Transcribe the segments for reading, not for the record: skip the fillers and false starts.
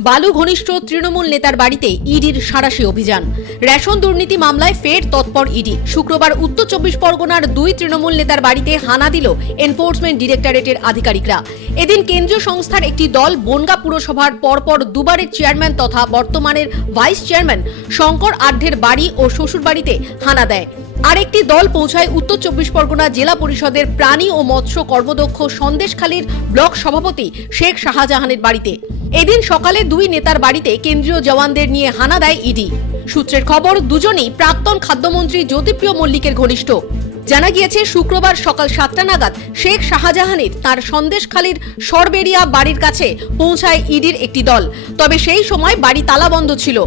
বালু ঘনিষ্ঠ তৃণমূল নেতার বাড়িতে ইডির সাঁড়াশি অভিযান। রেশন দুর্নীতি মামলায় ফের তৎপর ইডি। শুক্রবার উত্তর 24 পরগনার দুই তৃণমূল নেতার বাড়িতে হানা দিল এনফোর্সমেন্ট ডিরেক্টরেটের আধিকারিকরা। এদিন কেন্দ্রীয় সংস্থার একটি দল বনগাঁ পুরসভার পরপর দুবারের চেয়ারম্যান তথা বর্তমানের ভাইস চেয়ারম্যান শঙ্কর আঢ্যের বাড়ি ও শ্বশুরবাড়িতে হানা দেয়। আরেকটি দল পৌঁছায় উত্তর 24 পরগনা জেলা পরিষদের প্রাণী ও মৎস্য কর্মদক্ষ সন্দেশখালীর ব্লক সভাপতি শেখ শাহজাহানের বাড়িতে। এদিন সকালে দুই নেতার বাড়িতে কেন্দ্রীয় জওয়ানদের নিয়ে হানা দেয় ইডি। সূত্রের খবর, দুজনেই প্রাক্তন খাদ্যমন্ত্রী জ্যোতিপ্রিয় মল্লিকের ঘনিষ্ঠ। জানা গিয়েছে, শুক্রবার সকাল 7টা নাগাদ শেখ শাহজাহানের তার সন্দেশখালীর সরবেরিয়া বাড়ির কাছে পৌঁছায় ইডির একটি দল। তবে সেই সময় বাড়ি তালাবন্ধ ছিল।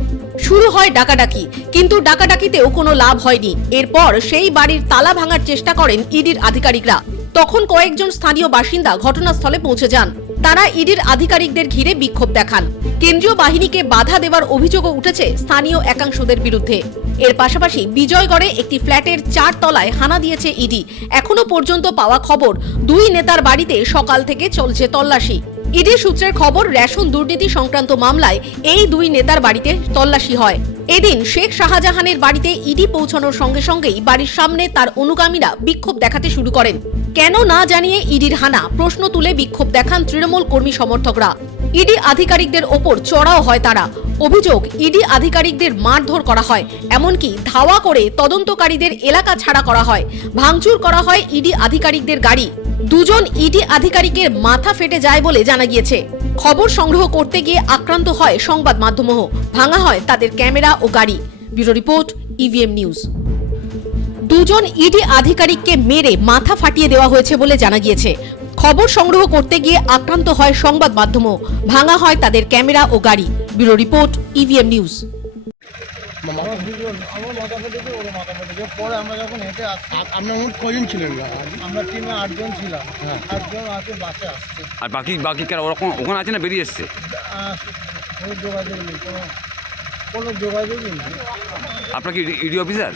শুরু হয় ডাকাডাকি, কিন্তু ডাকাডাকিতেও কোনো লাভ হয়নি। এরপর সেই বাড়ির তালা ভাঙার চেষ্টা করেন ইডির আধিকারিকরা। তখন কয়েকজন স্থানীয় বাসিন্দা ঘটনাস্থলে পৌঁছে যান। তারা ইডির আধিকারিকদের ঘিরে বিক্ষোভ দেখান। কেন্দ্রীয় বাহিনীকে বাধা দেওয়ার অভিযোগও উঠেছে স্থানীয় একাংশদের বিরুদ্ধে। এর পাশাপাশি বিজয়গড়ে একটি ফ্ল্যাটের 4 তলায় হানা দিয়েছে ইডি। এখনো পর্যন্ত পাওয়া খবর, দুই নেতার বাড়িতে সকাল থেকে চলছে তল্লাশি। ইডি সূত্রের খবর, রেশন দুর্নীতি সংক্রান্ত মামলায় এই দুই নেতার বাড়িতে তল্লাশি হয়। এদিন শেখ শাহজাহানের বাড়িতে ইডি পৌঁছানোর সঙ্গে সঙ্গেই বাড়ির সামনে তার অনুগামীরা বিক্ষোভ দেখাতে শুরু করেন। কেন না জানিয়ে ইডির হানা, প্রশ্ন তুলে বিক্ষোভ দেখান তৃণমূল কর্মী সমর্থকরা। ইডি আধিকারিকদের ওপর চড়াও হয় তারা। অভিযোগ, ইডি আধিকারিকদের মারধর করা হয়, এমনকি ধাওয়া করে তদন্তকারীদের এলাকা ছাড়া করা হয়, ভাঙচুর করা হয় ইডি আধিকারিকদের গাড়ি। দুজন ইডি আধিকারিকের মাথা ফেটে যায় বলে জানা গিয়েছে। খবর সংগ্রহ করতে গিয়ে আক্রান্ত হয় সংবাদ মাধ্যমও, ভাঙা হয় তাদের ক্যামেরা ও গাড়ি। Bureau report, EVM news. দুজন ইডি আধিকারিককে মেরে মাথা ফাটিয়ে দেওয়া হয়েছে বলে জানা গিয়েছে। খবর সংগ্রহ করতে গিয়ে আক্রান্ত হয় সংবাদ মাধ্যমও, ভাঙা হয় তাদের ক্যামেরা ও গাড়ি। Bureau report, EVM news. আমার মাথা ফেটেছে, ওর মাথা ফেটেছে। পরে আমরা যখন হেঁটে আসছি, আপনার মোট কজন ছিলেন না? আমরা টিমে 8 জন ছিলাম। হ্যাঁ। 8 জন আছে, বাসে আসছে। আর বাকি কারা ওরকম ওখানে আছে না বেরিয়ে এসছে? কোনো যোগাযোগ নেই, কোনো যোগাযোগই নেই। আপনার কি ইডি অফিসার?